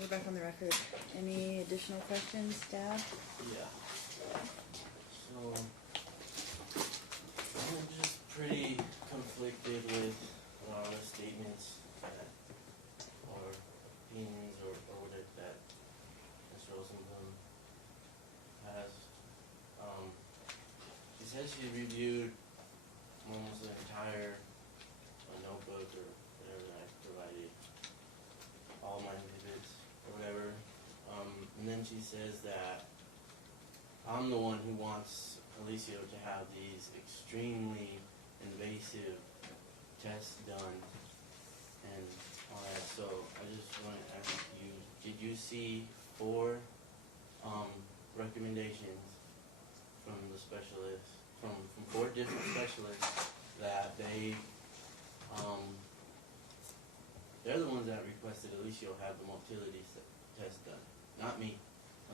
we're back on the record. Any additional questions, Dad? Yeah. So, I'm just pretty conflicted with a lot of statements that, or opinions, or whatever that Ms. Rosenblum has. She says she reviewed almost the entire notebook or whatever that I provided, all my exhibits or whatever. And then she says that I'm the one who wants Alicio to have these extremely invasive tests done and all that. So I just want to ask you, did you see 4 recommendations from the specialists, from 4 different specialists that they're the ones that requested Alicio have the motility test done, not me.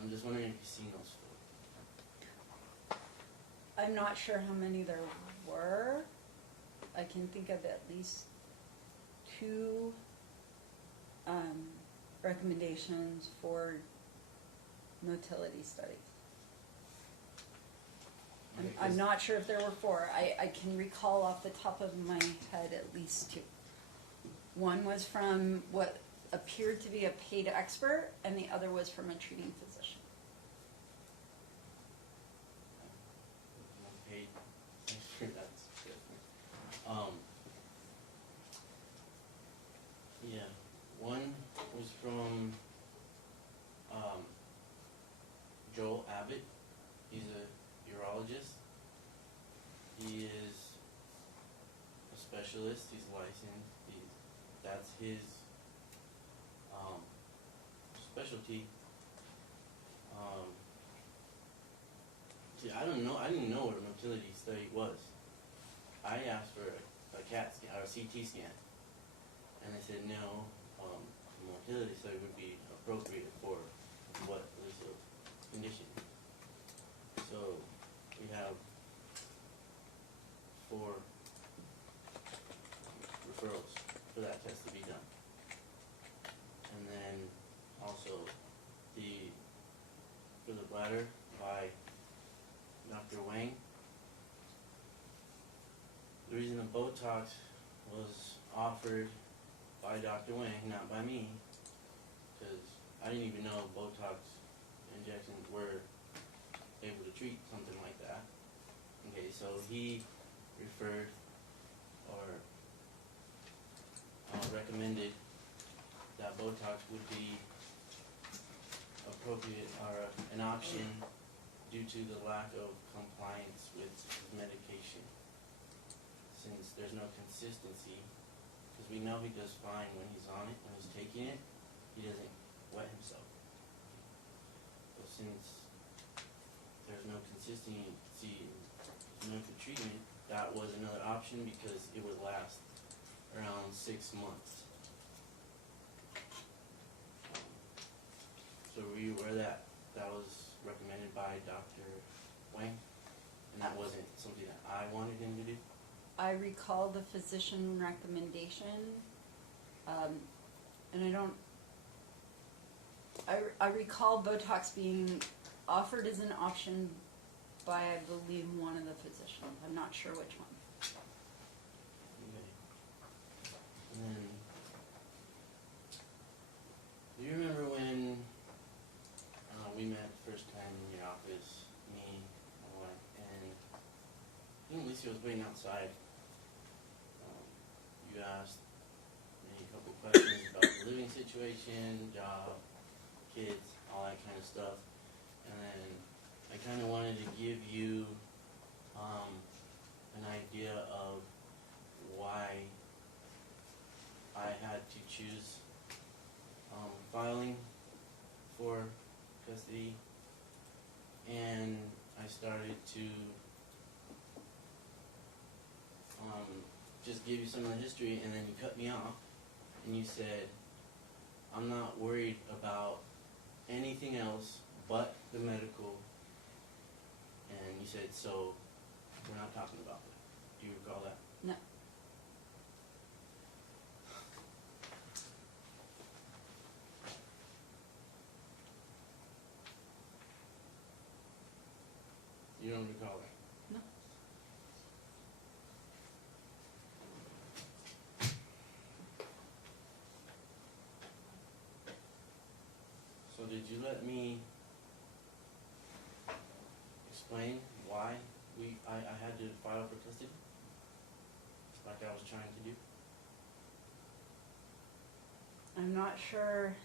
I'm just wondering if you've seen those 4. I'm not sure how many there were. I can think of at least 2 recommendations for motility studies. I'm not sure if there were 4. I can recall off the top of my head at least 2. One was from what appeared to be a paid expert, and the other was from a treating physician. Paid expert, that's good. Yeah, one was from Joel Abbott. He's a urologist. He is a specialist. He's licensed. That's his specialty. See, I didn't know what a motility study was. I asked for a CAT scan or a CT scan, and they said no. A motility study would be appropriate for what Alicia's condition. So we have 4 referrals for that test to be done. And then also for the bladder by Dr. Wang. The reason the Botox was offered by Dr. Wang, not by me, because I didn't even know Botox injections were able to treat something like that. Okay, so he referred or recommended that Botox would be appropriate or an option due to the lack of compliance with medication. Since there's no consistency, because we know he does fine when he's on it, when he's taking it, he doesn't wet himself. But since there's no consistency, no good treatment, that was another option because it would last around 6 months. So were you aware that that was recommended by Dr. Wang? And that wasn't something that I wanted him to do? I recall the physician recommendation, and I recall Botox being offered as an option by, I believe, one of the physicians. I'm not sure which one. Okay. And then, do you remember when we met the first time in your office, me, my wife, and I think Alicia was waiting outside. You asked me a couple questions about the living situation, job, kids, all that kind of stuff. And then I kind of wanted to give you an idea of why I had to choose filing for custody, and I started to just give you some of the history, and then you cut me off and you said, I'm not worried about anything else but the medical, and you said, so we're not talking about it. Do you recall that? No. You don't recall that? No. So did you let me explain why I had to file for custody? Like I was trying to do? I'm not sure.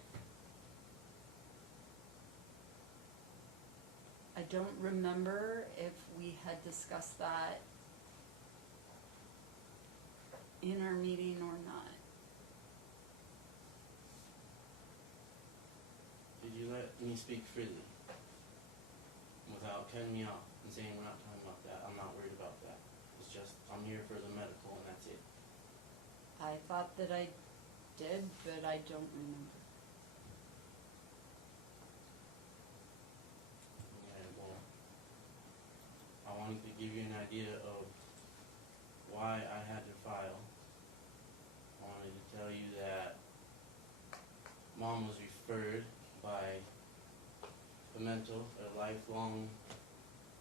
I don't remember if we had discussed that in our meeting or not. Did you let me speak freely? Without cutting me off and saying we're not talking about that, I'm not worried about that. It's just, I'm here for the medical and that's it. I thought that I did, but I don't remember. Okay, well, I wanted to give you an idea of why I had to file. I wanted to tell you that Mom was referred by a mental, a lifelong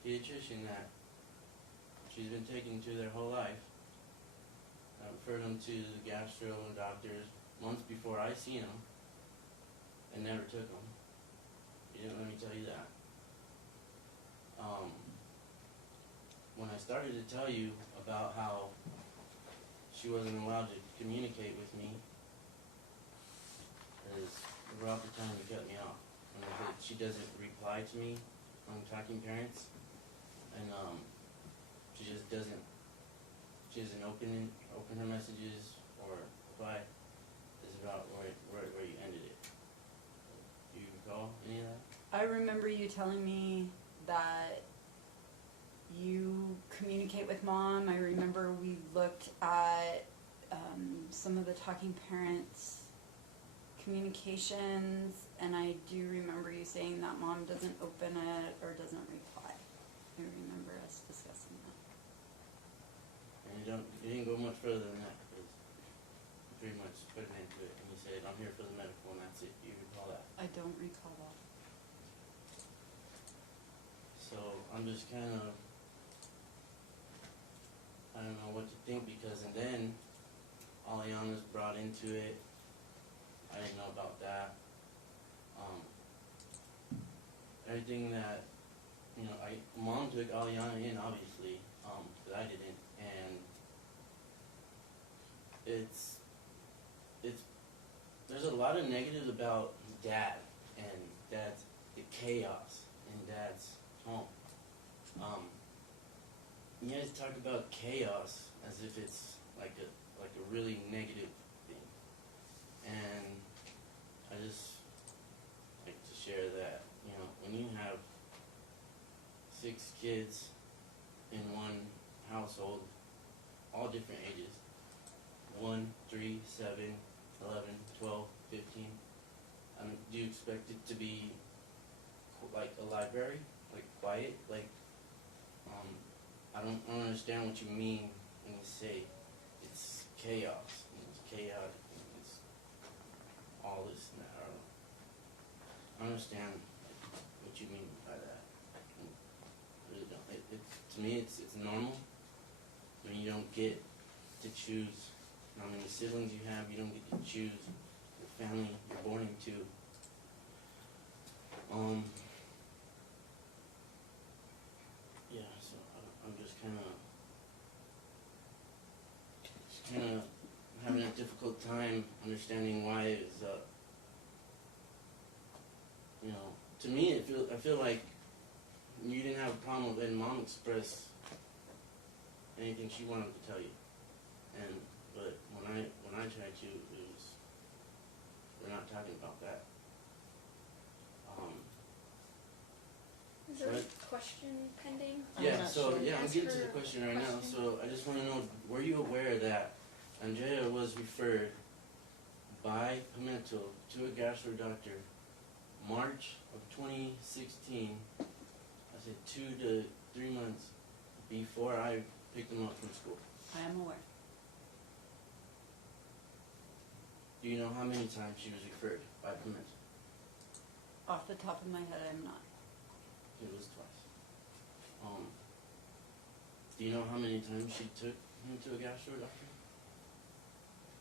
pediatrician that she's been taking to their whole life. I referred them to the gastro doctors months before I seen them and never took them. You didn't let me tell you that. When I started to tell you about how she wasn't allowed to communicate with me, is about the time you cut me off. And that she doesn't reply to me on Talking Parents, and she just doesn't. She doesn't open her messages or reply. Is about where you ended it. Do you recall any of that? I remember you telling me that you communicate with Mom. I remember we looked at some of the Talking Parents communications, and I do remember you saying that Mom doesn't open it or doesn't reply. I remember us discussing that. And you didn't go much further than that, because you pretty much put it into it, and you said, I'm here for the medical, and that's it. Do you recall that? I don't recall that. So I'm just kind of, I don't know what to think, because and then Aliana's brought into it. I didn't know about that. Everything that, Mom took Aliana in, obviously, but I didn't, and there's a lot of negatives about Dad and Dad's the chaos in Dad's home. You guys talk about chaos as if it's like a really negative thing, and I just like to share that when you have 6 kids in one household, all different ages, 1, 3, 7, 11, 12, 15. Do you expect it to be like a library, like quiet, like? I don't understand what you mean when you say it's chaos, and it's chaotic, and it's all this and that. I don't understand what you mean by that. I really don't. To me, it's normal when you don't get to choose how many siblings you have. You don't get to choose the family you're born into. Yeah, so I'm just kind of having a difficult time understanding why it's to me I feel like you didn't have a problem with letting Mom express anything she wanted to tell you, but when I tried to, we're not talking about that. Is there a question pending? Yeah, not so sure. yeah, I'm Ask getting to her the question right now. question. So I just want to know, were you aware that Andrea was referred by Pimento to a gastro doctor March of 2016? I said 2 to 3 months before I picked him up from school. I am aware. Do you know how many times she was referred by Pimento? Off the top of my head, I'm not. It was twice. Do you know how many times she took him to a gastro doctor?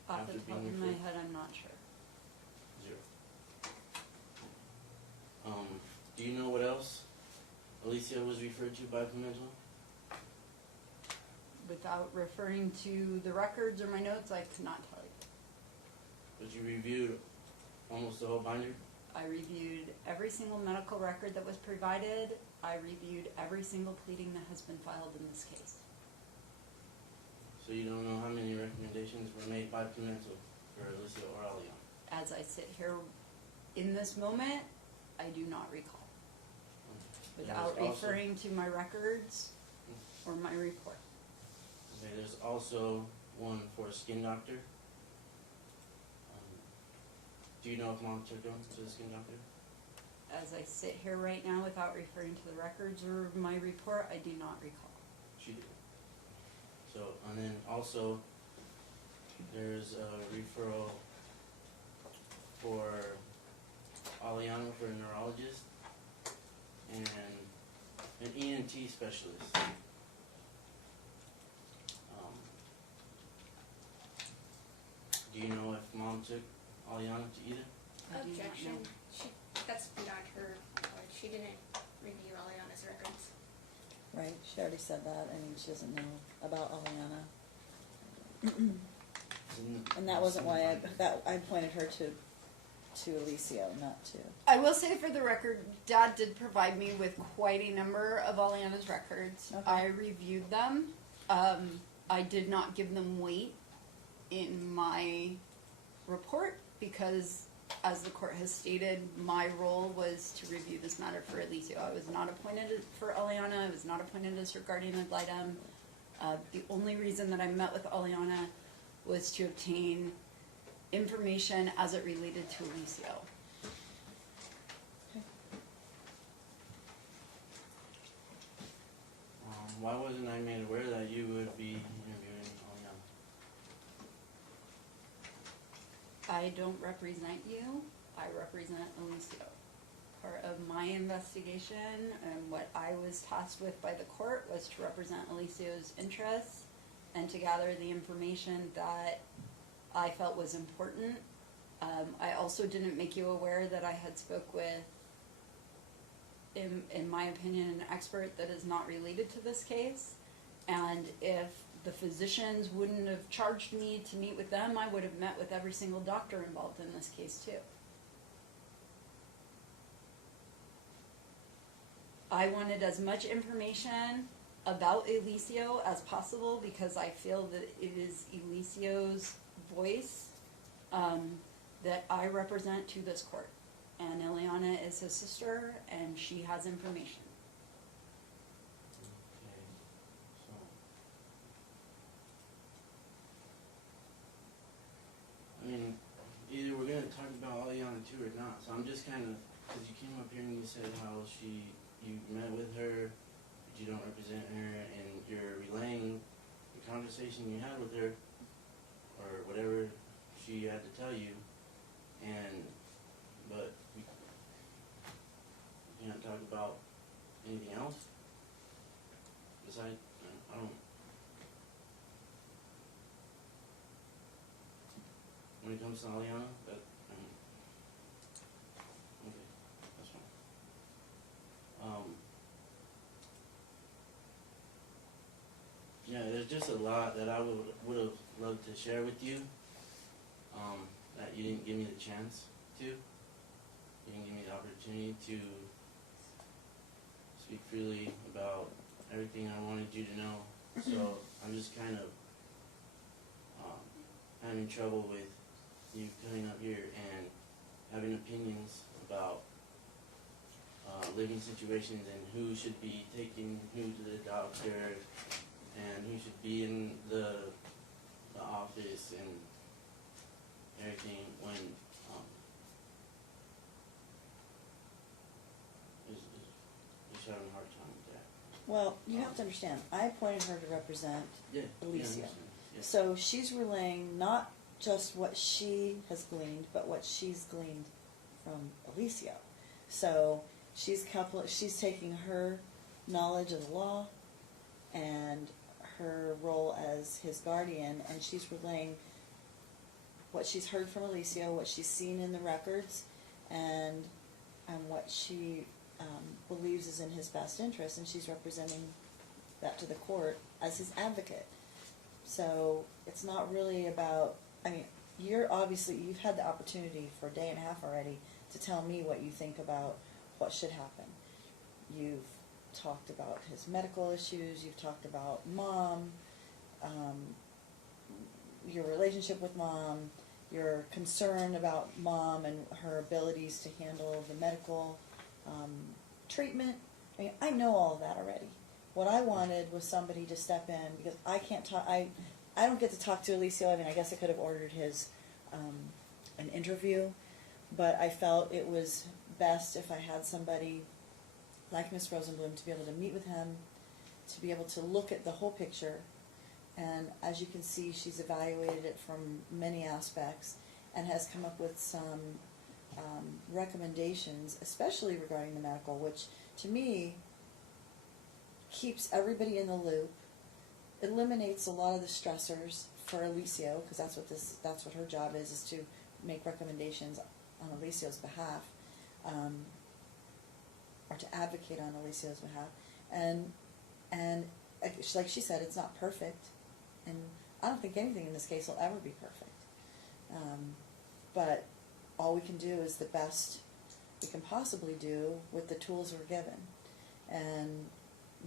Off After the top being of my referred? head, I'm not sure. 0. Do you know what else Alicia was referred to by Pimentel? Without referring to the records or my notes, I could not tell you. But you reviewed almost the whole binder? I reviewed every single medical record that was provided. I reviewed every single pleading that has been filed in this case. So you don't know how many recommendations were made by Pimentel for Alicia or Aliana? As I sit here in this moment, I do not recall. Without There's also- referring to my records or my report. Okay, there's also one for a skin doctor. Do you know if Mom took him to the skin doctor? As I sit here right now, without referring to the records or my report, I do not recall. She did. So, and then also, there's a referral for Aliana for a neurologist and an ENT specialist. Do you know if Mom took Aliana to either? I do not Objection. know. That's beyond her knowledge. She didn't review Aliana's records. Right, she already said that, I mean, she doesn't know about Aliana. And that wasn't why I pointed her to Alicio, not to. I will say for the record, Dad did provide me with quite a number of Aliana's records. Okay. I reviewed them. I did not give them weight in my report because, as the court has stated, my role was to review this matter for Alicio. I was not appointed for Aliana. I was not appointed as her guardian ad litem. The only reason that I met with Aliana was to obtain information as it related to Alicio. Why wasn't I made aware that you would be interviewing Aliana? I don't represent you. I represent Alicio. Part of my investigation and what I was tasked with by the court was to represent Alicio's interests and to gather the information that I felt was important. I also didn't make you aware that I had spoke with, in my opinion, an expert that is not related to this case. And if the physicians wouldn't have charged me to meet with them, I would have met with every single doctor involved in this case too. I wanted as much information about Alicio as possible because I feel that it is Alicio's voice that I represent to this court. And Eliana is his sister, and she has information. Okay, so I mean, either we're gonna talk about Aliana too or not. So I'm just kind of, because you came up here and you said how you met with her, but you don't represent her, and you're relaying the conversation you had with her, or whatever she had to tell you, but we can't talk about anything else besides, I don't. When it comes to Aliana, okay, that's fine. Yeah, there's just a lot that I would have loved to share with you, that you didn't give me the chance to. You didn't give me the opportunity to speak freely about everything I wanted you to know. So I'm just kind of having trouble with you coming up here and having opinions about living situations and who should be taking who to the doctor and who should be in the office and everything when you're having a hard time with that. Well, you have to understand, I appointed her to represent Yeah, Alicia. Yeah. So she's relaying not just what she has gleaned, but what she's gleaned from Alicio. So she's taking her knowledge of the law and her role as his guardian, and she's relaying what she's heard from Alicia, what she's seen in the records, and what she believes is in his best interest, and she's representing that to the court as his advocate. So it's not really about, I mean, you've had the opportunity for a day and a half already to tell me what you think about what should happen. You've talked about his medical issues, you've talked about mom, your relationship with mom, your concern about mom and her abilities to handle the medical treatment. I mean, I know all of that already. What I wanted was somebody to step in, because I can't talk, I don't get to talk to Alicia. I mean, I guess I could have ordered his an interview, but I felt it was best if I had somebody like Ms. Rosenblum to be able to meet with him, to be able to look at the whole picture. And as you can see, she's evaluated it from many aspects and has come up with some recommendations, especially regarding the medical, which to me keeps everybody in the loop, eliminates a lot of the stressors for Alicia, because that's what her job is to make recommendations on Alicia's behalf, or to advocate on Alicia's behalf. And like she said, it's not perfect, and I don't think anything in this case will ever be perfect. But all we can do is the best we can possibly do with the tools we're given. And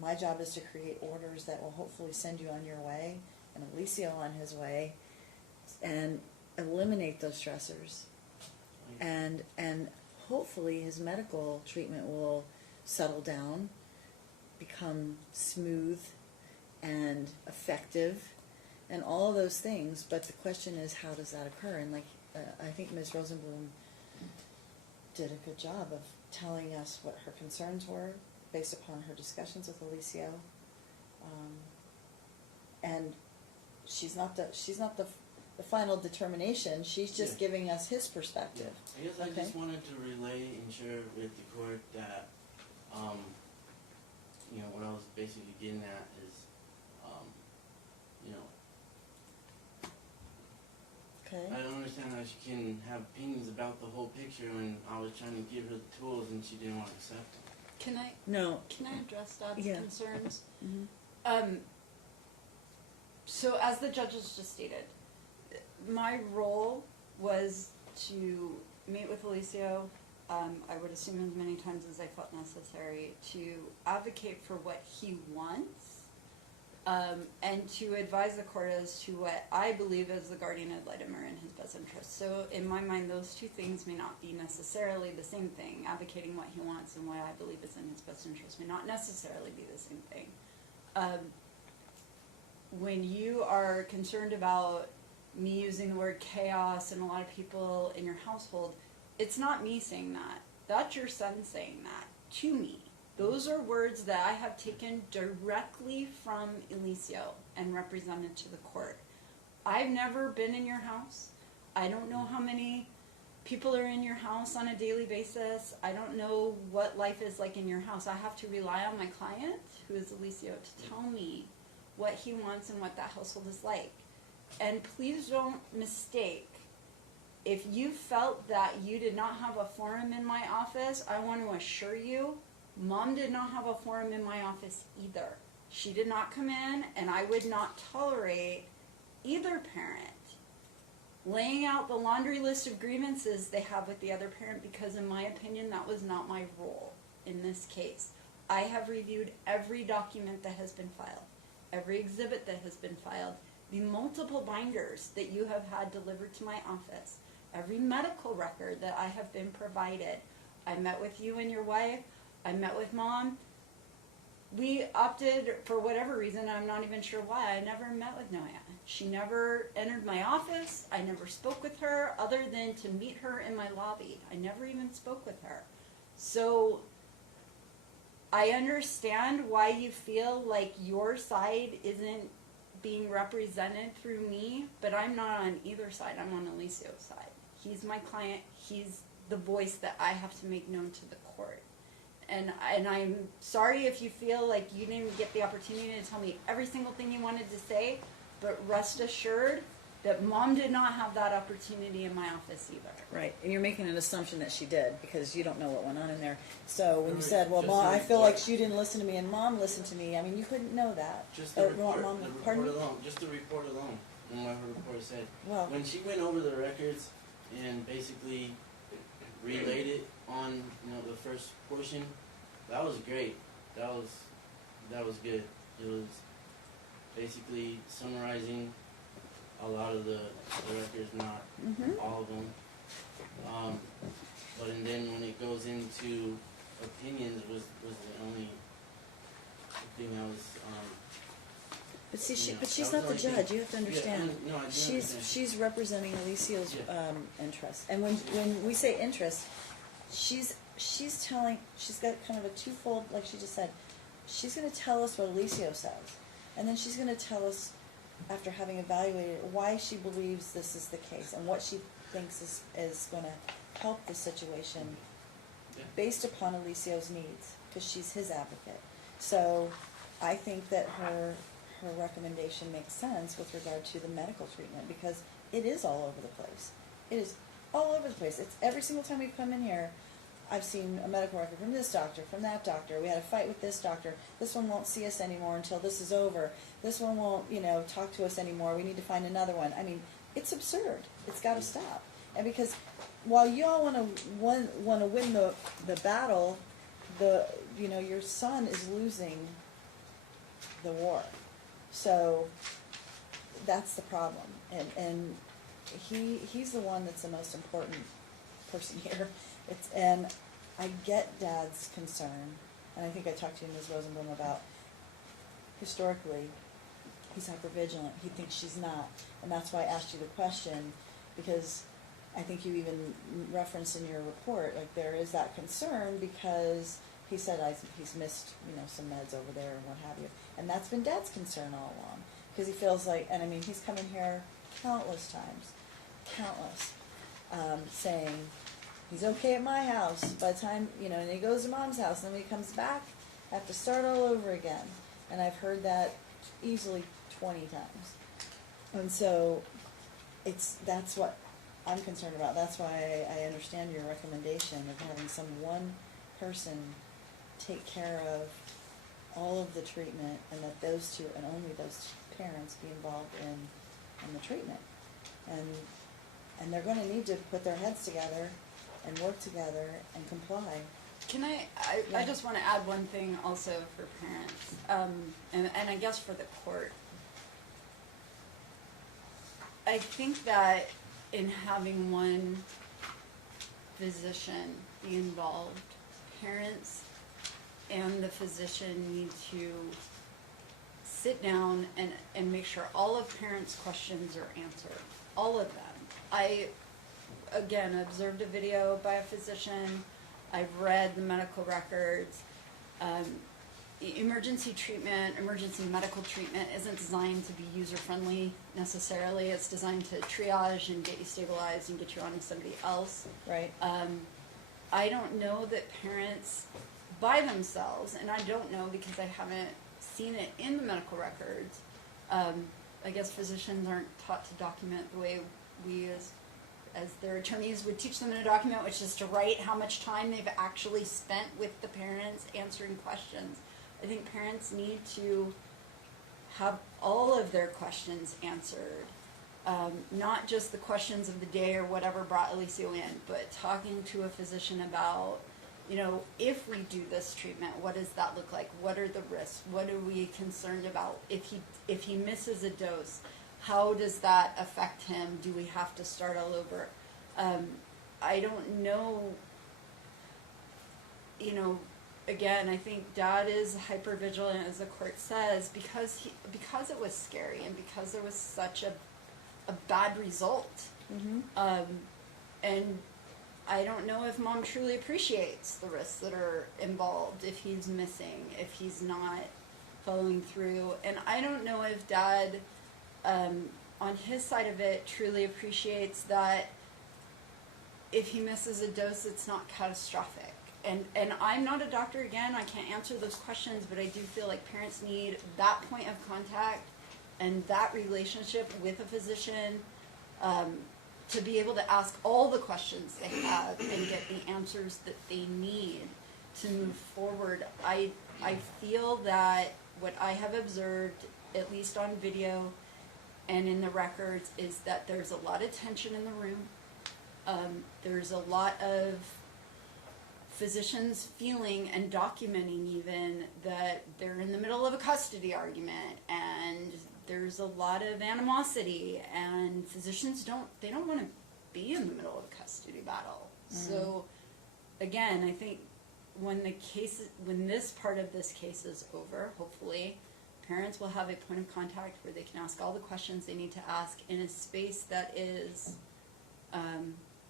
my job is to create orders that will hopefully send you on your way, and Alicia on his way, and eliminate those stressors. And hopefully his medical treatment will settle down, become smooth and effective, and all of those things. But the question is, how does that occur? And like I think Ms. Rosenblum did a good job of telling us what her concerns were based upon her discussions with Alicia. And she's not the final determination. She's just giving us his perspective. I guess I just wanted to relay and share with the court that, what I was basically getting at is, Okay. I don't understand how she can have opinions about the whole picture when I was trying to give her the tools and she didn't want to accept them. Can I address Dad's concerns? Mm-hmm. So as the judges just stated, my role was to meet with Alicia, I would assume as many times as I felt necessary, to advocate for what he wants, and to advise the court as to what I believe as the guardian ad litem are in his best interest. So in my mind, those two things may not be necessarily the same thing. Advocating what he wants and what I believe is in his best interest may not necessarily be the same thing. When you are concerned about me using the word chaos and a lot of people in your household, it's not me saying that. That's your son saying that to me. Those are words that I have taken directly from Alicia and represented to the court. I've never been in your house. I don't know how many people are in your house on a daily basis. I don't know what life is like in your house. I have to rely on my client, who is Alicia, to tell me what he wants and what that household is like. And please don't mistake, if you felt that you did not have a forum in my office, I want to assure you, Mom did not have a forum in my office either. She did not come in, and I would not tolerate either parent laying out the laundry list of grievances they have with the other parent, because in my opinion, that was not my role in this case. I have reviewed every document that has been filed, every exhibit that has been filed, the multiple binders that you have had delivered to my office, every medical record that I have been provided. I met with you and your wife. I met with Mom. We opted, for whatever reason, I'm not even sure why, I never met with Noah. She never entered my office. I never spoke with her other than to meet her in my lobby. I never even spoke with her. So I understand why you feel like your side isn't being represented through me, but I'm not on either side. I'm on Alicia's side. He's my client. He's the voice that I have to make known to the court. And I'm sorry if you feel like you didn't get the opportunity to tell me every single thing you wanted to say, but rest assured that Mom did not have that opportunity in my office either. Right, and you're making an assumption that she did, because you don't know what went on in there. So when you Right, said, well, just Mom, the I feel like report. she didn't listen to me, and Mom listened to me, I mean, you couldn't know that. Just the report, Mom, the pardon report me? alone, just the report alone, and what her report said. Well, When she went over the records and basically relayed it on, the first portion, that was great. That was good. It was basically summarizing a lot of the records, not mhm. all of them. But and then when it goes into opinions, was the only thing I was. But see, Yeah, but she's that not was the the only judge. You have to understand. Yeah, I do She's understand. representing Alicia's Yeah. interest, and when we say interest, she's telling, she's got kind of a twofold, like she just said. She's going to tell us what Alicia says, and then she's going to tell us, after having evaluated it, why she believes this is the case and what she thinks is going to help the situation Yeah. based upon Alicia's needs, because she's his advocate. So I think that her recommendation makes sense with regard to the medical treatment, because it is all over the place. It is all over the place. It's every single time we've come in here, I've seen a medical record from this doctor, from that doctor. We had a fight with this doctor. This one won't see us anymore until this is over. This one won't, talk to us anymore. We need to find another one. I mean, it's absurd. It's got to stop. And because while you all want to win the battle, your son is losing the war. So that's the problem. And he's the one that's the most important person here. And I get Dad's concern, and I think I talked to you, Ms. Rosenblum, about historically he's hypervigilant. He thinks she's not, and that's why I asked you the question, because I think you even referenced in your report, like, there is that concern because he said he's missed some meds over there and what have you, and that's been Dad's concern all along, because he feels like, and I mean, he's come in here countless times, saying he's okay at my house. By the time, and he goes to Mom's house, and then when he comes back, I have to start all over again. And I've heard that easily 20 times. And so that's what I'm concerned about. That's why I understand your recommendation of having one person take care of all of the treatment, and that those two, and only those parents, be involved in the treatment. And they're going to need to put their heads together and work together and comply. Can I Yeah. just want to add one thing also for parents, and I guess for the court. I think that in having one physician be involved, parents and the physician need to sit down and make sure all of parents' questions are answered. All of them. I, again, observed a video by a physician. I've read the medical records. Emergency medical treatment isn't designed to be user-friendly necessarily. It's designed to triage and get you stabilized and get you on to somebody else. Right. I don't know that parents by themselves, and I don't know because I haven't seen it in the medical records. I guess physicians aren't taught to document the way we as their attorneys would teach them in a document, which is to write how much time they've actually spent with the parents answering questions. I think parents need to have all of their questions answered, not just the questions of the day or whatever brought Alicia in, but talking to a physician about, if we do this treatment, what does that look like? What are the risks? What are we concerned about? If he misses a dose, how does that affect him? Do we have to start all over? I don't know. Again, I think Dad is hypervigilant, as the court says, because it was scary and because there was such a bad result. Mm-hmm. And I don't know if Mom truly appreciates the risks that are involved if he's missing, if he's not following through. And I don't know if Dad, on his side of it, truly appreciates that if he misses a dose, it's not catastrophic. and I'm not a doctor again, I can't answer those questions, but I do feel like parents need that point of contact and that relationship with a physician, to be able to ask all the questions they have and get the answers that they need to move forward. I feel that what I have observed, at least on video and in the records, is that there's a lot of tension in the room. There's a lot of physicians feeling and documenting even that they're in the middle of a custody argument, and there's a lot of animosity, and physicians don't want to be in the middle of a custody battle. So again, I think when this part of this case is over, hopefully parents will have a point of contact where they can ask all the questions they need to ask in a space that is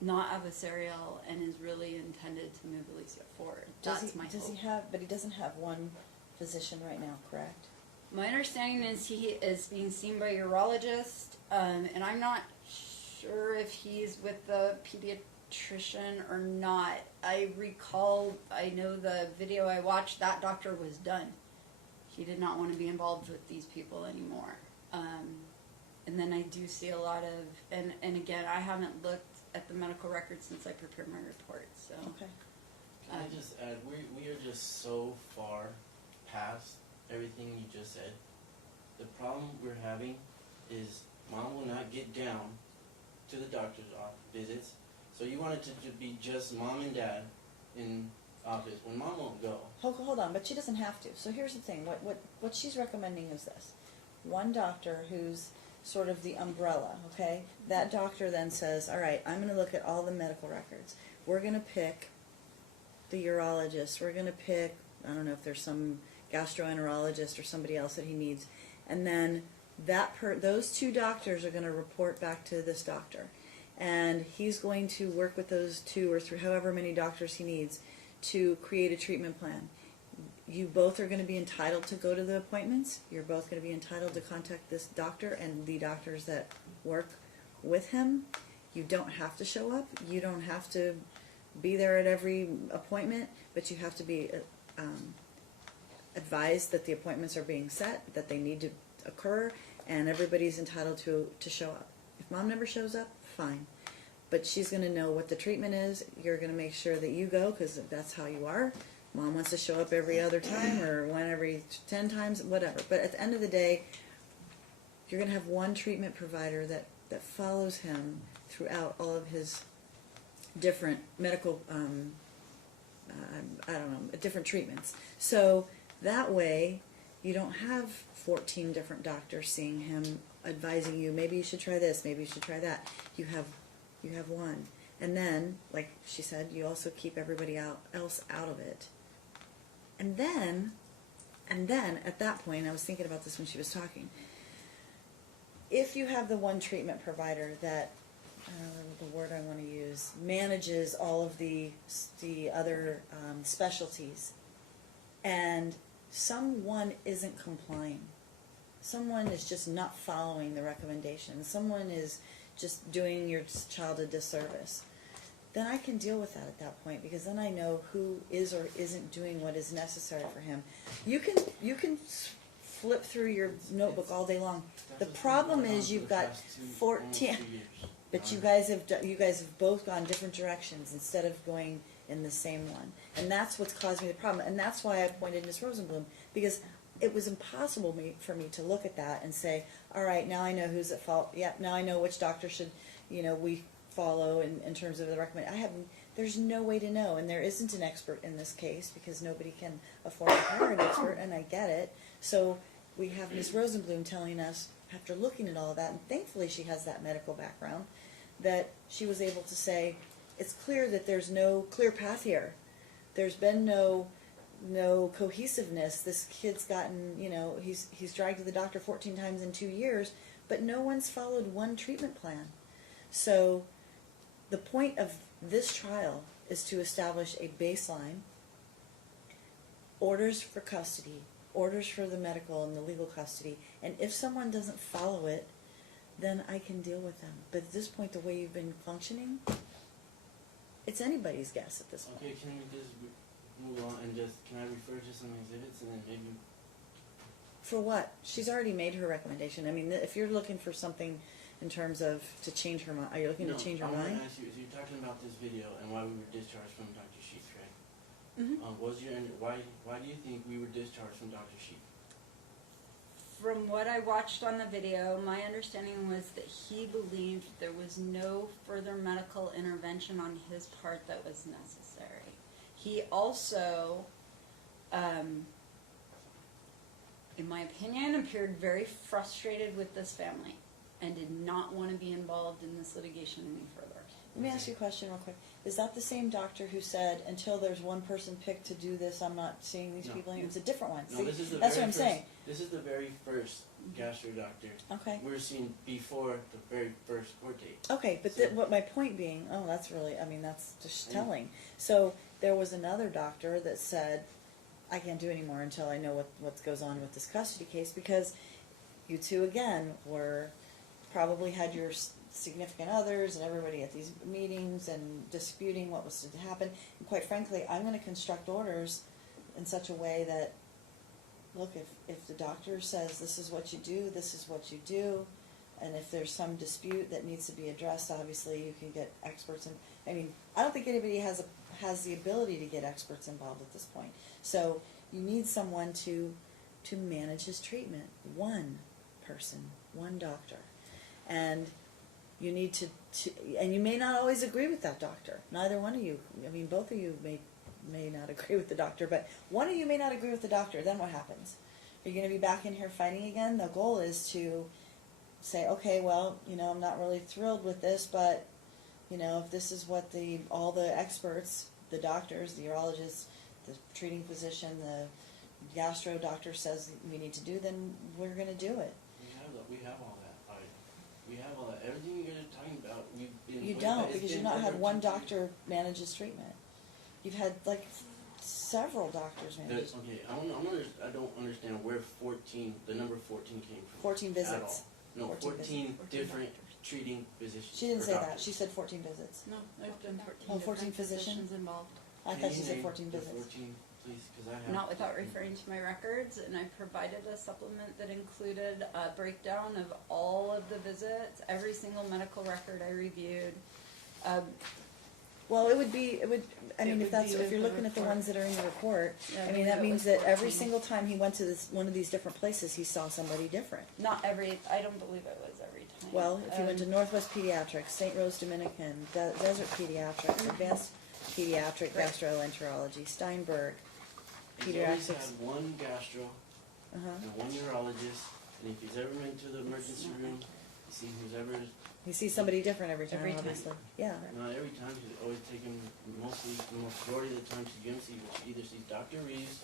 not adversarial and is really intended to move Alicia forward. That's my hope. But he doesn't have one physician right now, correct? My understanding is he is being seen by a urologist, and I'm not sure if he's with the pediatrician or not. I know the video I watched, that doctor was done. He did not want to be involved with these people anymore. And then I do see a lot of, and again, I haven't looked at the medical records since I prepared my report, so. Okay. Can I just add, we are just so far past everything you just said. The problem we're having is mom will not get down to the doctor's visits. So you want it to be just mom and dad in office when mom won't go. Hold on, but she doesn't have to. So here's the thing. What she's recommending is this. One doctor who's sort of the umbrella, okay? That doctor then says, all right, I'm going to look at all the medical records. We're going to pick the urologist. We're going to pick, I don't know if there's some gastroenterologist or somebody else that he needs. And then those two doctors are going to report back to this doctor. And he's going to work with those 2 or 3, however many doctors he needs, to create a treatment plan. You both are going to be entitled to go to the appointments. You're both going to be entitled to contact this doctor and the doctors that work with him. You don't have to show up. You don't have to be there at every appointment, but you have to be advised that the appointments are being set, that they need to occur, and everybody's entitled to show up. If mom never shows up, fine. But she's going to know what the treatment is. You're going to make sure that you go because that's how you are. Mom wants to show up every other time or one every 10 times, whatever. But at the end of the day, you're going to have one treatment provider that follows him throughout all of his different medical, different treatments. So that way, you don't have 14 different doctors seeing him, advising you, maybe you should try this, maybe you should try that. You have one. And then, like she said, you also keep everybody else out of it. And then, at that point, I was thinking about this when she was talking, if you have the one treatment provider that, I don't know the word I want to use, manages all of the other specialties, and someone isn't complying, someone is just not following the recommendations, someone is just doing your child a disservice, then I can deal with that at that point, because then I know who is or isn't doing what is necessary for him. You can flip through your notebook all day long. The problem is you've got 14, but you guys have both gone different directions instead of going in the same one, and that's what's caused me the problem. And that's why I appointed Ms. Rosenblum, because it was impossible for me to look at that and say, all right, now I know who's at fault. Yeah, now I know which doctor should, we follow in terms of the recommendation. There's no way to know, and there isn't an expert in this case because nobody can afford to hire an expert, and I get it. So we have Ms. Rosenblum telling us, after looking at all of that, and thankfully she has that medical background, that she was able to say, it's clear that there's no clear path here. There's been no cohesiveness. This kid's gotten, he's dragged to the doctor 14 times in 2 years, but no one's followed one treatment plan. So the point of this trial is to establish a baseline, orders for custody, orders for the medical and the legal custody, and if someone doesn't follow it, then I can deal with them. But at this point, the way you've been functioning, it's anybody's guess at this point. Okay, can we just move on and just, can I refer to some exhibits and then maybe, For what? She's already made her recommendation. I mean, if you're looking for something in terms of to change her mind, are you looking no, to change her I mind? want to ask you, so you're talking about this video and why we were discharged from Dr. Sheep, right? Mhm. Why do you think we were discharged from Dr. Sheep? From what I watched on the video, my understanding was that he believed there was no further medical intervention on his part that was necessary. He also, in my opinion, appeared very frustrated with this family and did not want to be involved in this litigation any further. Let me ask you a question real quick. Is that the same doctor who said, until there's one person picked to do this, I'm not seeing these No. people? It's a different one. No, See, this is the that's very what I'm first, saying. This is the very first gastro doctor Okay. we're seeing before the very first court date. Okay, but So- what my point being, oh, that's really, I mean, that's just telling. So there was another doctor that said, I can't do anymore until I know what goes on with this custody case, because you two, again, were, probably had your significant others and everybody at these meetings and disputing what was to happen. And quite frankly, I'm going to construct orders in such a way that, look, if the doctor says this is what you do, this is what you do, and if there's some dispute that needs to be addressed, obviously you can get experts in. I mean, I don't think anybody has the ability to get experts involved at this point. So you need someone to manage his treatment. One person, one doctor. And you need to, and you may not always agree with that doctor. Neither one of you. I mean, both of you may not agree with the doctor, but one of you may not agree with the doctor. Then what happens? Are you going to be back in here fighting again? The goal is to say, okay, well, I'm not really thrilled with this, but, if this is what all the experts, the doctors, the urologists, the treating physician, the gastro doctor says we need to do, then we're going to do it. We have all that. We have all that. Everything you guys are talking about, we've been. You don't, because you've not had one doctor manage his treatment. You've had like several doctors manage his Okay, I don't understand where the number 14 came from. 14 At visits. all. No, 14 visits. different treating physicians. She didn't or say that. doctors. She said 14 visits. No, I've done 14 Oh, 14 different physicians? involved. I Can thought you she said name 14 the visits. 14, please, because I have. Not without referring to my records, and I provided a supplement that included a breakdown of all of the visits, every single medical record I reviewed. Well, it would, I mean, would if be you're in the looking at the report. ones that are in the report, Yeah, I I mean, believe that it means was that every 14. single time he went to one of these different places, he saw somebody different. Not every, I don't believe it was every time. Well, if you went to Northwest Pediatrics, St. Rose Dominican, Desert Pediatrics, Advanced Pediatric Right. Gastroenterology, Steinberg, He's always Pediatrics. had one gastro Uh-huh. and one urologist, and if he's ever been to the emergency room, you see who's ever. You see somebody different every time, Every time. obviously. Yeah. Not every time, she's always taken the majority of the time to UMC, which either sees Dr. Reeves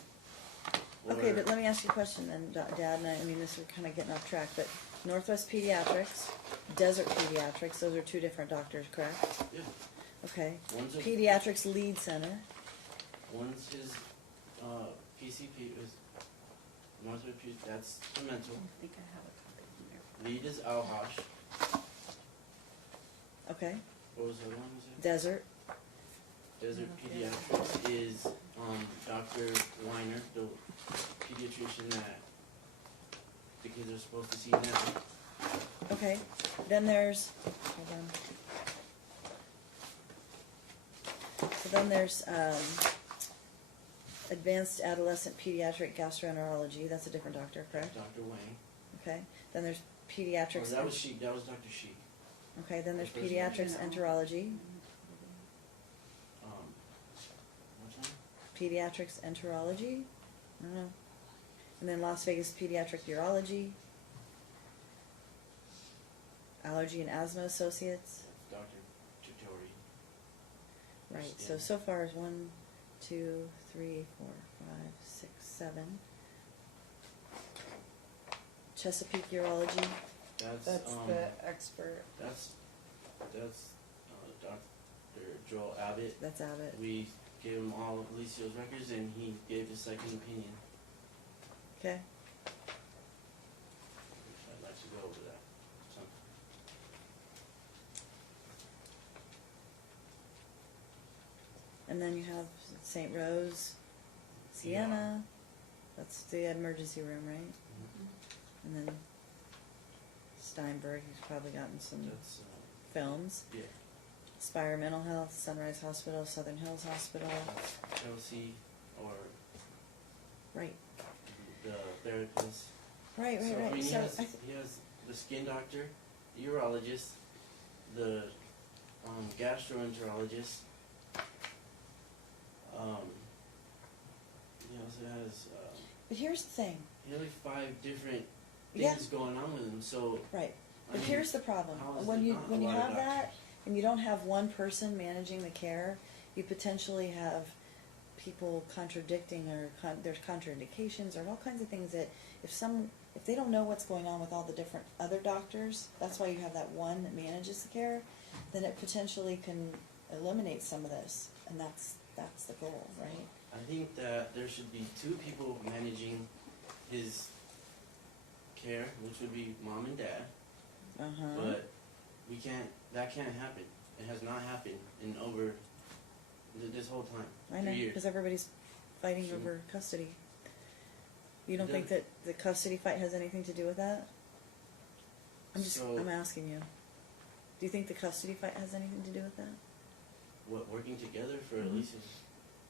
or. Okay, but let me ask you a question then, Dad, and I mean, this, we're kind of getting off track, but Northwest Pediatrics, Desert Pediatrics, those are two different doctors, correct? Yeah, Okay. one's a. Pediatrics Lead Center, One's his PCP, is Northwood P, that's the mental. I think I have a copy in there. Lead is Alhosh. okay? What was the other one you said? Desert, Desert Pediatrics is Dr. Weiner, the pediatrician that the kids are supposed to see now. okay. Then there's, hold on. So then there's Advanced Adolescent Pediatric Gastroenterology, that's a different doctor, correct? Dr. Wang. Okay. Then there's Oh, Pediatrics. that was Sheik, that was Dr. Sheik. Okay, then there's That's Pediatrics no. Enterology, What's that? Pediatrics Enterology, I don't know. And then Las Vegas Pediatric Urology, Allergy and Asthma Associates. That's Dr. Tutori. Right, Yeah. so far is 1, 2, 3, 4, 5, 6, 7. Chesapeake Urology, That's the expert. That's Dr. Joel Abbott. that's Abbott. We gave him all of Alicia's records and he gave his second opinion. Okay, I'd like to go over that. So, and then you have St. Rose, Sienna. That's the emergency room, right? Mhm. And then Steinberg, he's probably gotten some That's, films. yeah, Spire Mental Health, Sunrise Hospital, Southern Hills Hospital. that's Chelsea or Right. the therapist. Right, So, I right. mean, So he has the skin doctor, the urologist, the gastroenterologist. He also has but here's the thing. he has like 5 different Yeah. things going on with him. So Right. I But mean, here's the problem. how is When there you not when a you lot of have that doctors? and you don't have one person managing the care, you potentially have people contradicting or there's contraindications or all kinds of things that if they don't know what's going on with all the different other doctors, that's why you have that one that manages the care, then it potentially can eliminate some of this, and that's the goal, right? I think that there should be 2 people managing his care, which would be mom and dad. But that can't happen. It has not happened in over this whole time. I know, 3 years. because everybody's fighting Sure. over custody. You don't It think that the custody fight has anything to do with that? I'm asking you. Do you think the custody fight has anything to do with that? What, working together for Mhm. Elisa's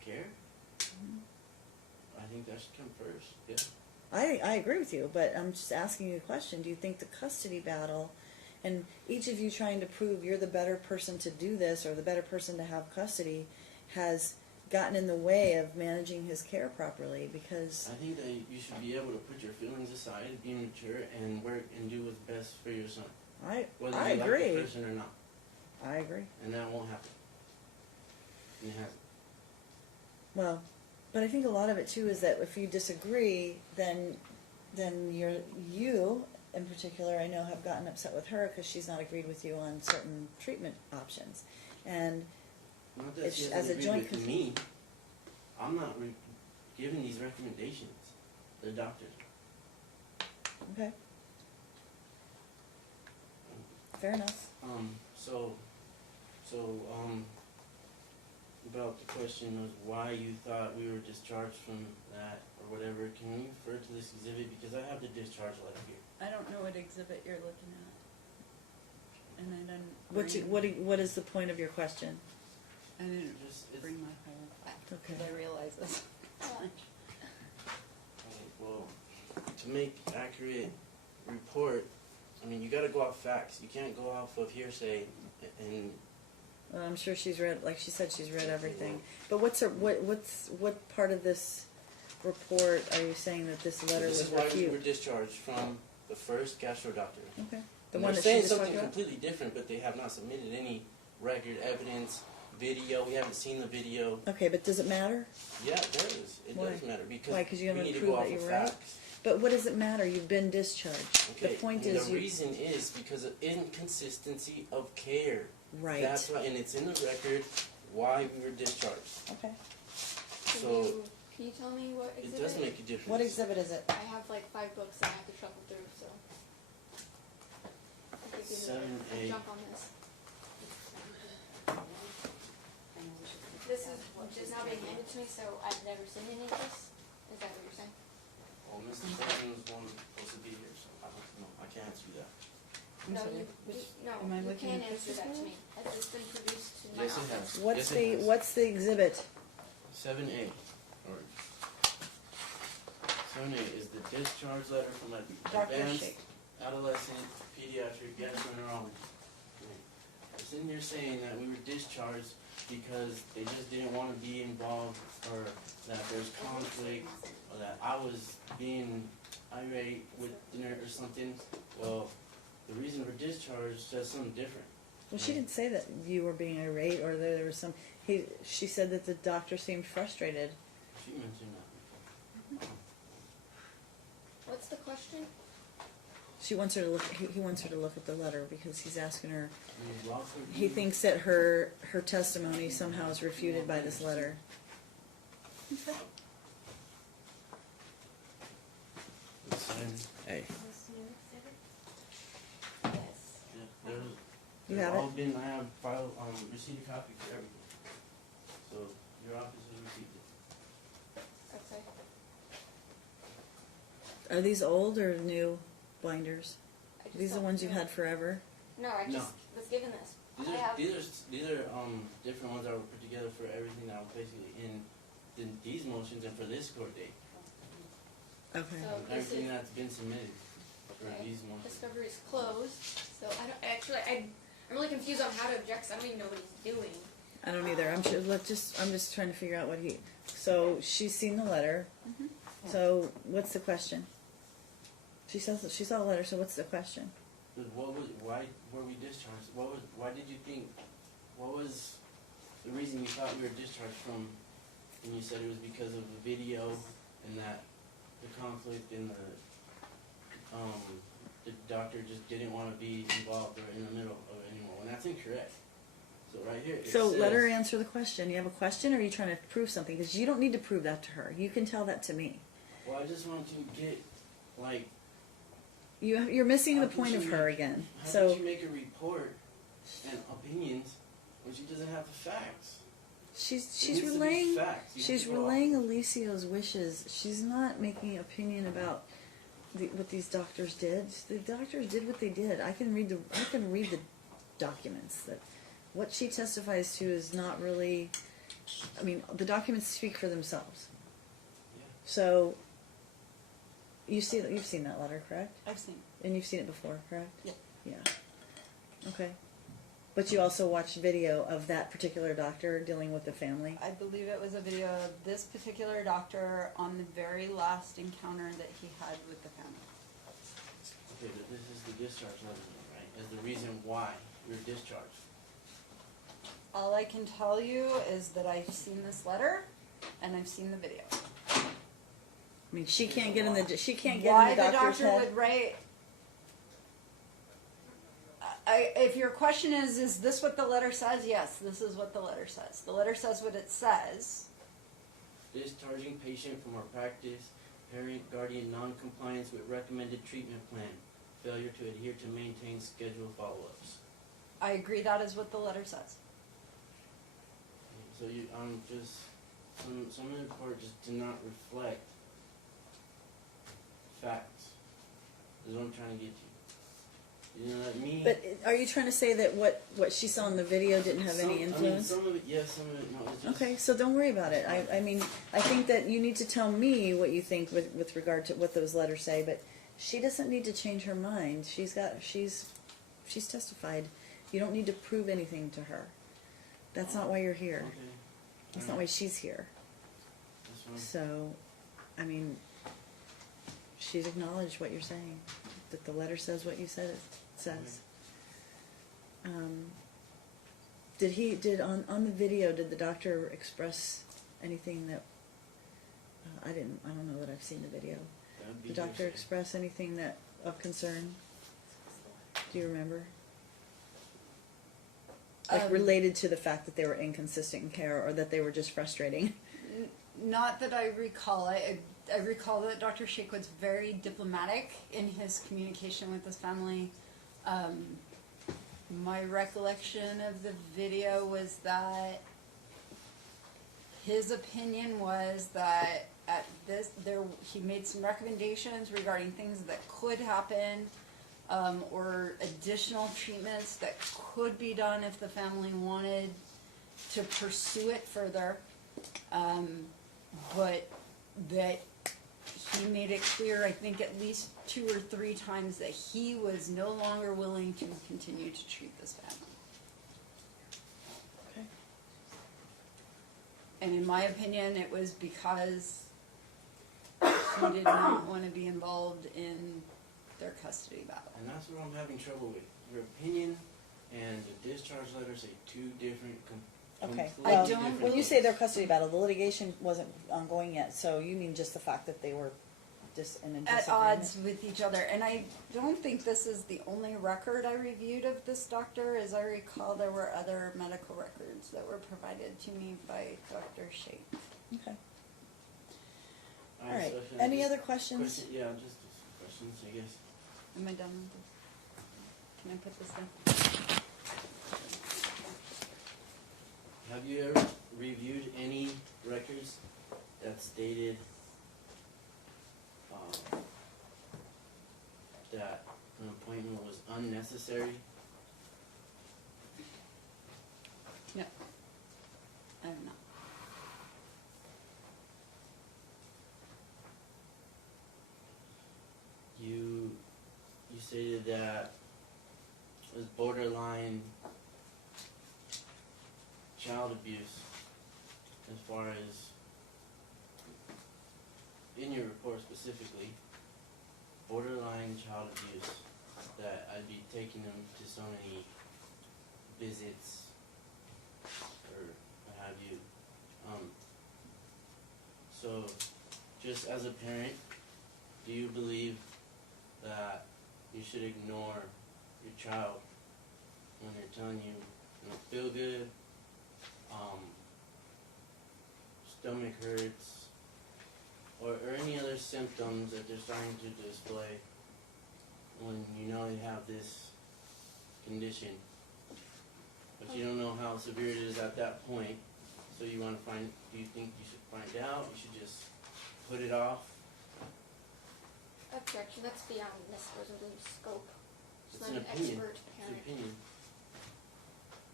care? I think that should come first. Yeah. I agree with you, but I'm just asking you a question. Do you think the custody battle, and each of you trying to prove you're the better person to do this or the better person to have custody, has gotten in the way of managing his care properly? Because I think that you should be able to put your feelings aside, be mature, and work and do what's best for your son. Whether I you like agree. the person or not. I agree. And that won't happen. And it hasn't. Well, but I think a lot of it too is that if you disagree, then you in particular, I know, have gotten upset with her because she's not agreed with you on certain treatment options, and Not that It's she as hasn't a joint agreed with me. I'm not giving these recommendations. The doctors. okay, fair enough. About the question of why you thought we were discharged from that or whatever, can you refer to this exhibit? Because I have the discharge letter here. I don't know what exhibit you're looking at. And I didn't What is the point of your question? I didn't It's- bring my whole back. Okay. I realize this. Okay, well, to make accurate report, I mean, you gotta go off facts. You can't go off of hearsay and Well, I'm sure she's read, like she said, she's read everything. But what part of this report are you saying that this letter this would is why we were refute? discharged from the first gastro doctor. Okay, the And one they're that she saying was something talking about. completely different, but they have not submitted any record evidence, video. We haven't seen the video. Okay, but does it matter? Yeah, it does. It Why? does matter because Why? 'Cause you we haven't need to proved go off that of you're right? facts. But what does it matter? You've been discharged. Okay, The point and is the you reason is because of inconsistency of care. right. That's why, and it's in the record why we were discharged. Okay. So Can you tell me what it exhibit? does make a difference. What exhibit is it? I have like 5 books that I have to shuffle through, so. I'll give you 7A. a jump on this. This is just now being handed to me, so I've never seen any of this. Is that what you're saying? Well, Mr. President was one supposed to be here, so I don't know. I can't answer that. I'm No, sorry, you, which- no, am I you looking can at answer this that to one? me. Has this been produced to my Yes, it office? has. What's Yes, it has. what's the exhibit? 7A. Or 7A is the discharge letter from an Dr. advanced Shake. adolescent pediatric gastroenterologist. It's in here saying that we were discharged because they just didn't want to be involved, or that there's conflict, or that I was being irate with dinner or something. Well, the reason we're discharged says something different. Well, she didn't say that you were being irate or that there was some. She said that the doctor seemed frustrated. She mentioned that. What's the question? She wants her to look. He wants her to look at the letter because he's asking her. We lost her He view. thinks that her testimony somehow is refuted by this letter. It's 7A. Yes. Yeah, You they've have all it? been, I have filed, received a copy for everything. So, your office has received it. Okay. Are these old or new binders? I just These are the don't ones you've know. had forever? No, I No. just was given this. These I are have. these are different ones that were put together for everything that was basically in these motions and for this court date. Okay. So this Everything is that's been submitted for okay. these motions. Discovery is closed. So I don't actually. I'm really confused on how to object. 'Cause I don't even know what he's doing. I don't either. I'm just trying to figure out what he. So she's seen the letter. Mhm. So what's the question? She says that she saw the letter. So what's the question? But why were we discharged? Why did you think, what was the reason you thought we were discharged from, and you said it was because of the video and that the conflict and the doctor just didn't want to be involved or in the middle of it anymore, and that's incorrect. So right here, it So says, let her answer the question. You have a question, or are you trying to prove something? Because you don't need to prove that to her. You can tell that to me. well, I just want to get, like, You're missing the How point could of you her make- again. how So could you make a report and opinions when she doesn't have the facts? she's It needs to be relaying facts. You have she's to go off relaying of- Alicia's wishes. She's not making an opinion about what these doctors did. The doctors did what they did. I can read the documents. That what she testifies to is not really. I mean, the documents speak for themselves. Yeah. So you've seen that letter, correct? I've seen. And you've seen it before, correct? Yep. Yeah. Okay. But you also watched video of that particular doctor dealing with the family? I believe it was a video of this particular doctor on the very last encounter that he had with the family. Okay, but this is the discharge letter, right? As the reason why you're discharged. All I can tell you is that I've seen this letter and I've seen the video. I mean, she can't get in the Why in the the doctor's doctor head. would write. If your question is this what the letter says? Yes, this is what the letter says. The letter says what it says. Discharging patient from our practice, parent, guardian, non-compliance with recommended treatment plan, failure to adhere to maintain scheduled follow-ups. I agree that is what the letter says. So you, just, some of the report just did not reflect facts. Is what I'm trying to get to. You know what I mean? But are you trying to say that what she saw in the video didn't have any influence? I mean, some of it, yes, some of it, no. It's just, Okay, so don't worry about it. I mean, I think that you need to tell me what you think with regard to what those letters say, but she doesn't need to change her mind. She's testified. You don't need to prove anything to her. That's not why you're here. Okay. That's not why she's here. That's fine. So, I mean, she's acknowledged what you're saying. That the letter says what you said it says. On the video, did the doctor express anything that, I don't know that I've seen the video. That'd be The doctor hearsay. express anything that, of concern? Do you remember? Like related to the fact that they were inconsistent in care or that they were just frustrating? Not that I recall. I recall that Dr. Sheikh was very diplomatic in his communication with his family. My recollection of the video was that his opinion was that he made some recommendations regarding things that could happen, or additional treatments that could be done if the family wanted to pursue it further, but that he made it clear, I think at least 2 or 3 times, that he was no longer willing to continue to treat this family. Okay. And in my opinion, it was because he did not want to be involved in their custody battle. And that's what I'm having trouble with. Your opinion and the discharge letter say 2 different. Okay. completely Well, different when you say their things. custody battle, the litigation wasn't ongoing yet, so you mean just the fact that they were in a At disagreement? odds with each other. And I don't think this is the only record I reviewed of this doctor. As I recall, there were other medical records that were provided to me by Dr. Sheikh. Okay. All Alright, right. so should I Any just- other questions? Yeah, just questions, I guess. Am I done with this? Can I put this down? have you ever reviewed any records that stated that an appointment was unnecessary? No, I have not. You stated that it was borderline child abuse as far as in your report specifically, borderline child abuse, that I'd be taking them to so many visits or what have you. So just as a parent, do you believe that you should ignore your child when they're telling you don't feel good, stomach hurts, or any other symptoms that they're starting to display when you know they have this condition, but you don't know how severe it is at that point, so you want to find, do you think you should find out, you should just put it off? Objection, that's beyond Miss Rosenblum's scope. She's It's not an an opinion. expert It's an parent. opinion.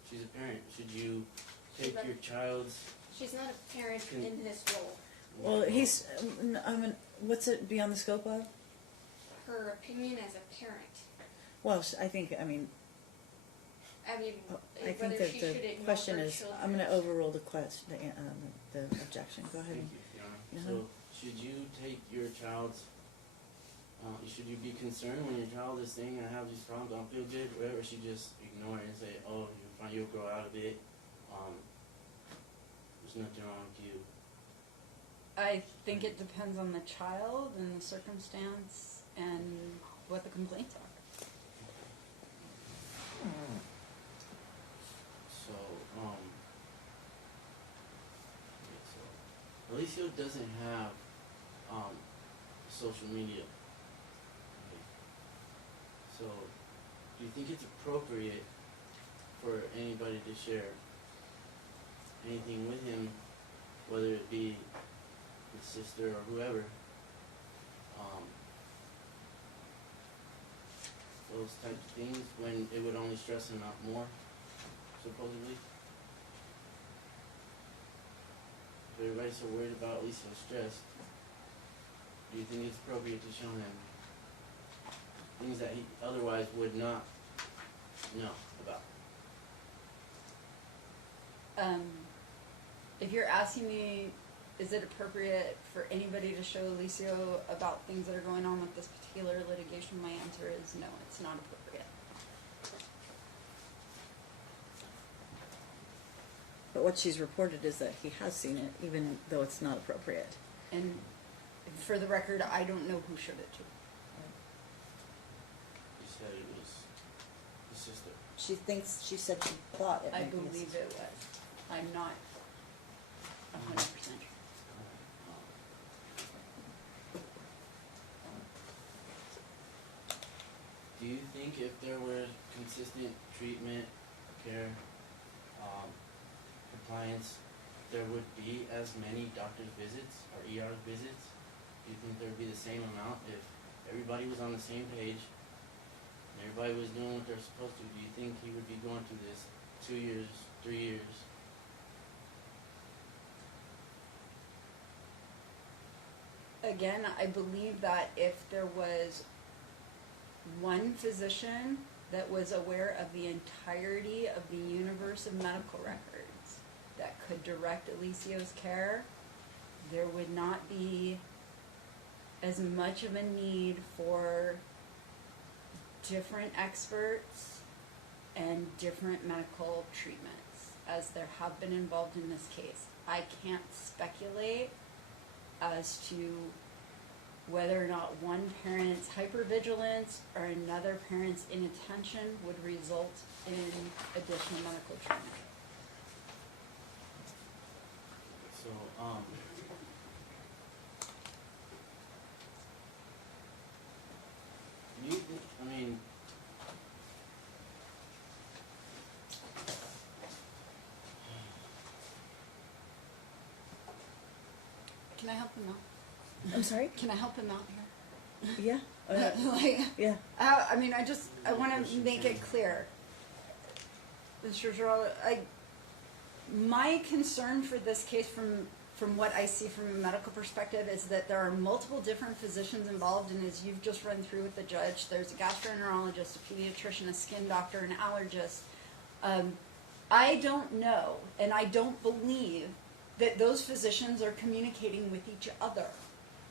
She's a parent. Should you take She's not- your child's? She's not a parent Can- in this role. Well, he's, what's it beyond the scope of? Her opinion as a parent. Well, I think, I mean, I think whether that she should the ignore question her is, children. I'm gonna overrule the the objection, go ahead. Thank you, Your Honor. Uh-huh. So, should you take your child's? Should you be concerned when your child is saying, "I have these problems, I don't feel good," or whatever? Should you just ignore it and say, "Oh, you're fine, you'll grow out of it. There's nothing wrong with you." I think it depends on the child and the circumstance and what the complaints are. So, okay, so Alicia doesn't have social media. Okay. So, do you think it's appropriate for anybody to share anything with him, whether it be his sister or whoever? Those types of things when it would only stress him out more, supposedly. If everybody's so worried about at least so stressed, do you think it's appropriate to show him things that he otherwise would not know about? If you're asking me, is it appropriate for anybody to show Alicio about things that are going on with this particular litigation, my answer is no, it's not appropriate. But what she's reported is that he has seen it, even though it's not appropriate. And for the record, I don't know who showed it to. You said it was his sister. She said she thought it I might be believe his- it was. I'm not 100% sure. Do you think if there were consistent treatment, care, compliance, there would be as many doctor's visits or ER visits? Do you think there would be the same amount if everybody was on the same page and everybody was doing what they're supposed to? Do you think he would be going through this 2 years, 3 years? Again, I believe that if there was one physician that was aware of the entirety of the universe of medical records that could direct Alicio's care, there would not be as much of a need for different experts and different medical treatments as there have been involved in this case. I can't speculate as to whether or not one parent's hypervigilance or another parent's inattention would result in additional medical treatment. So, you think, I mean, Can I help him out? I'm sorry? Can I help him out Yeah. here? Like, Yeah. I mean, I want to make it clear. Mr. Gerald, my concern for this case from what I see from a medical perspective is that there are multiple different physicians involved, and as you've just run through with the judge, there's a gastroenterologist, a pediatrician, a skin doctor, an allergist. I don't know, and I don't believe that those physicians are communicating with each other.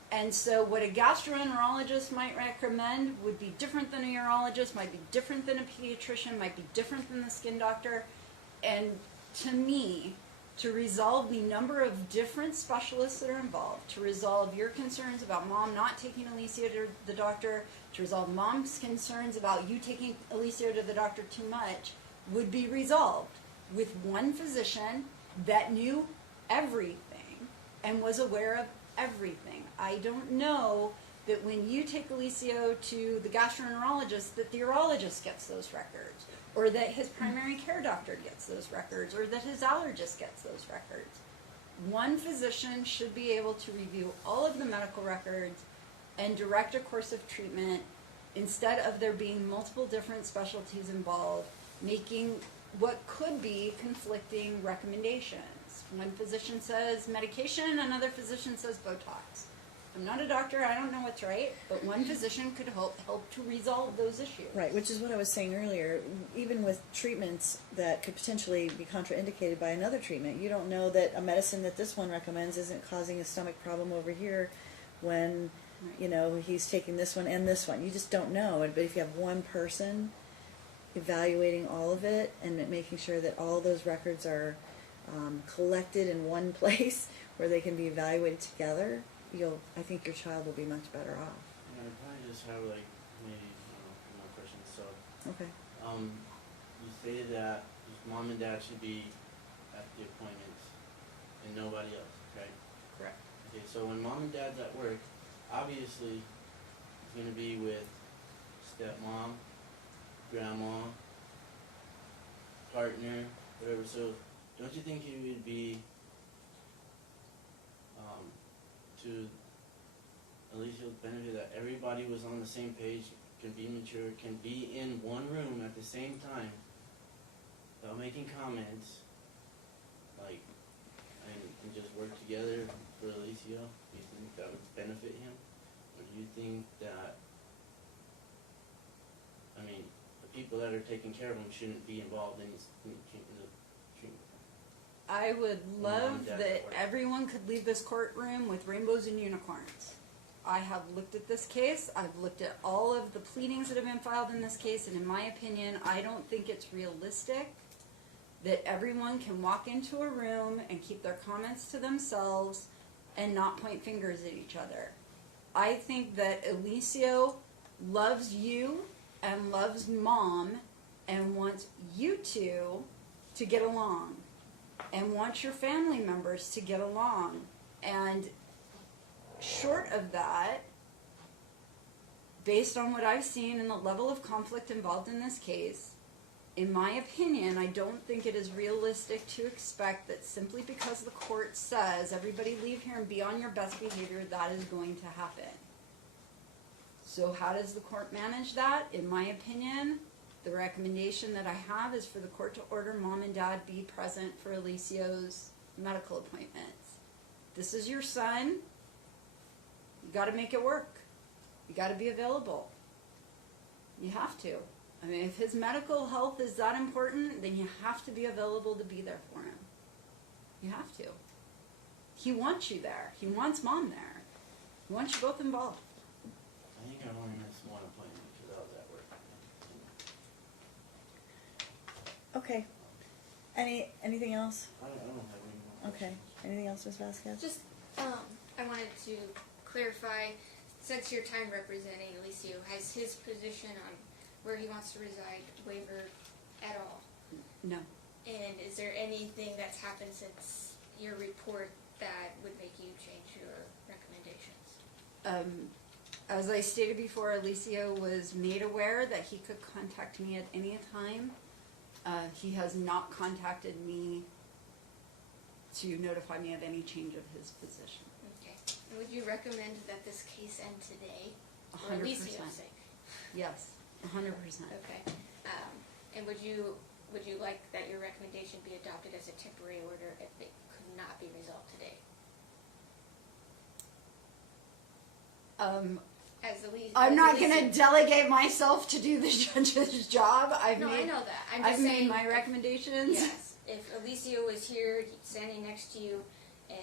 And so what a gastroenterologist might recommend would be different than a urologist, might be different than a pediatrician, might be different than the skin doctor. And to me, to resolve the number of different specialists that are involved, to resolve your concerns about mom not taking Alicia to the doctor, to resolve mom's concerns about you taking Alicia to the doctor too much, would be resolved with one physician that knew everything and was aware of everything. I don't know that when you take Alicia to the gastroenterologist that the urologist gets those records, or that his primary care doctor gets those records, or that his allergist gets those records. One physician should be able to review all of the medical records and direct a course of treatment instead of there being multiple different specialties involved, making what could be conflicting recommendations. One physician says medication, another physician says Botox. I'm not a doctor, I don't know what's right, but one physician could help to resolve those issues. Right, which is what I was saying earlier. Even with treatments that could potentially be contraindicated by another treatment, you don't know that a medicine that this one recommends isn't causing a stomach problem over here when, you know, he's taking this one and this one. You just don't know. But if you have one person evaluating all of it and making sure that all those records are collected in one place where they can be evaluated together, I think your child will be much better off. Yeah, I probably just have like maybe more questions. So, Okay. you stated that mom and dad should be at the appointments and nobody else, right? Correct. Okay, so when mom and dad's at work, obviously it's gonna be with stepmom, grandma, partner, whatever. So, don't you think it would be to Alicia's benefit that everybody was on the same page, can be mature, can be in one room at the same time without making comments, like, and just work together for Alicia? Do you think that would benefit him? Or do you think that, I mean, the people that are taking care of him shouldn't be involved in the treatment? I would love and dad's that at work. everyone could leave this courtroom with rainbows and unicorns. I have looked at this case, I've looked at all of the pleadings that have been filed in this case, and in my opinion, I don't think it's realistic that everyone can walk into a room and keep their comments to themselves and not point fingers at each other. I think that Alicia loves you and loves mom and wants you two to get along and wants your family members to get along. And short of that, based on what I've seen and the level of conflict involved in this case, in my opinion, I don't think it is realistic to expect that simply because the court says everybody leave here and be on your best behavior, that is going to happen. So how does the court manage that? In my opinion, the recommendation that I have is for the court to order mom and dad be present for Alicia's medical appointments. This is your son. You got to make it work. You got to be available. You have to. I mean, if his medical health is that important, then you have to be available to be there for him. You have to. He wants you there. He wants mom there. He wants you both involved. I think I've only missed one appointment because I was at work. Okay. Anything else? I don't have any more Okay. questions. Anything else, Ms. Vasquez? Just, I wanted to clarify, since your time representing Alicia, has his position on where he wants to reside wavered at all? No. And is there anything that's happened since your report that would make you change your recommendations? As I stated before, Alicia was made aware that he could contact me at any time. He has not contacted me to notify me of any change of his position. Okay. Would you recommend that this case end today? For 100%. Alicia's sake? Yes, 100%. Okay. And would you like that your recommendation be adopted as a temporary order if it could not be resolved today? As I'm not Alicia- going to delegate myself to do the judge's job. No, I know that. I'm just I've made saying. my recommendations. Yes. If Alicia was here, standing next to you, and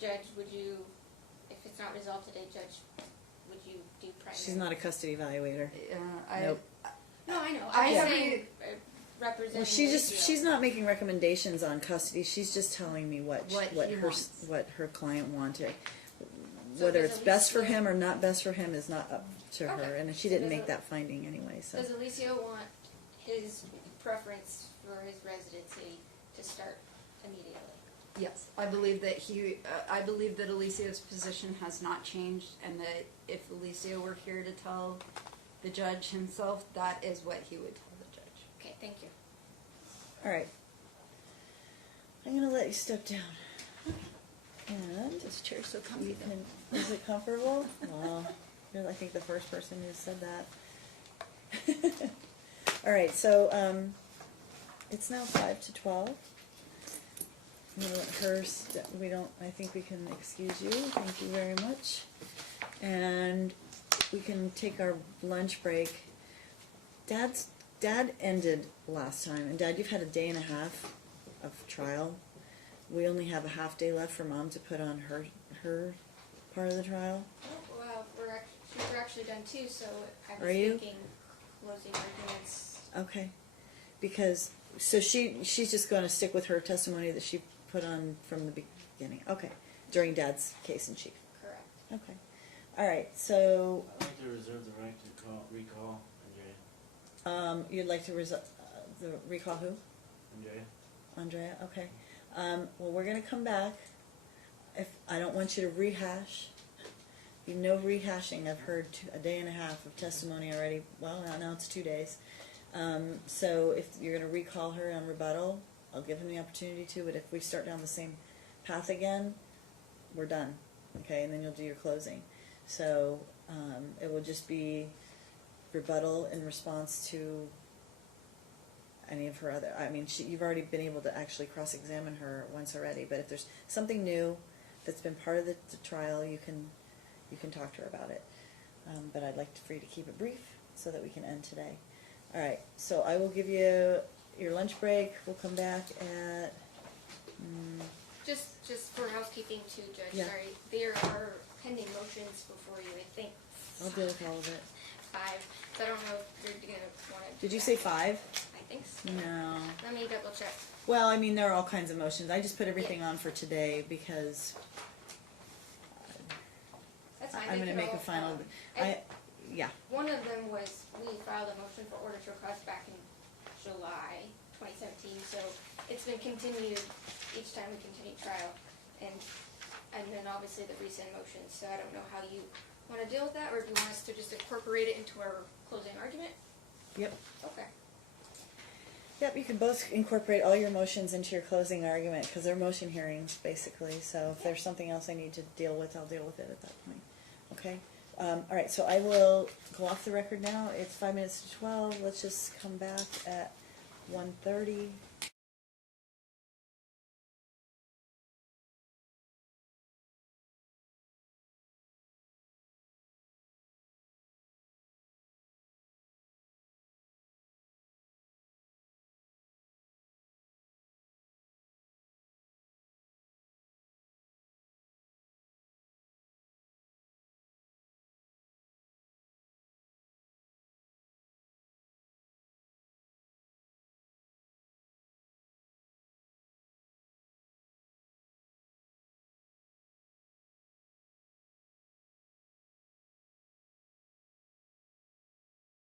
Judge, would you, if it's not resolved today, Judge, would you do primary? She's not a custody evaluator. Nope. No, I know. I I'm have- saying representing. Well, Alicia. she's not making recommendations on custody. She's just telling me what What he wants. what her client wanted. So Whether does it's best for Alicia- him or not best for him is not up to her, Okay. and she So didn't does make it- that finding anyway. So Does Alicia want his preference for his residency to start immediately? Yes, I believe that I believe that Alicia's position has not changed, and that if Alicia were here to tell the judge himself, that is what he would tell the judge. Okay, thank you. all right, I'm gonna let you step down. And This chair's so you comfy. can, is it comfortable? Well, you're, I think, the first person who said that. All right, so it's now 5 to 12. I'm gonna let her. We don't. I think we can excuse you. Thank you very much. And we can take our lunch break. Dad ended last time, and Dad, you've had a day and a half of trial. We only have a half day left for Mom to put on her part of the trial. Oh, well, we're actually done too, so I Are was you? thinking closing arguments. Okay, because so she's just going to stick with her testimony that she put on from the beginning. Okay, during Dad's case in chief. Correct. Okay, all right. So I'd like to reserve the right to recall Andrea. you'd like to the recall who? Andrea? Andrea. Okay. Well, we're going to come back. If I don't want you to rehash. No rehashing. I've heard a day and a half of testimony already. Well, now it's 2 days. So if you're going to recall her on rebuttal, I'll give him the opportunity to. But if we start down the same path again, we're done. Okay, and then you'll do your closing. So it will just be rebuttal in response to any of her other. I mean, you've already been able to actually cross-examine her once already. But if there's something new that's been part of the trial, you can talk to her about it. But I'd like for you to keep it brief so that we can end today. All right, so I will give you your lunch break. We'll come back at... Just for housekeeping too, Judge, Yeah. sorry. There are pending motions before you, I think. I'll deal with all of it. 5. So I don't know if you're going to want to... Did you say 5? I think so. No. Let me double check. Well, I mean, there are all kinds of motions. I just put everything on for today because That's fine. I'm they going to could make a all, final... and Yeah. one of them was, we filed a motion for order to request back in July 2017, so it's been continued each time we continue trial, and then obviously the rescind motions, so I don't know how you want to deal with that, or if you want us to just incorporate it into our closing argument? Yep. Okay. Yep, you can both incorporate all your motions into your closing argument because they're motion hearings, basically. So if there's something else I need to deal with, I'll deal with it at that point. Okay? All right, so I will go off the record now. It's 5 minutes to 12. Let's just come back at 1:30.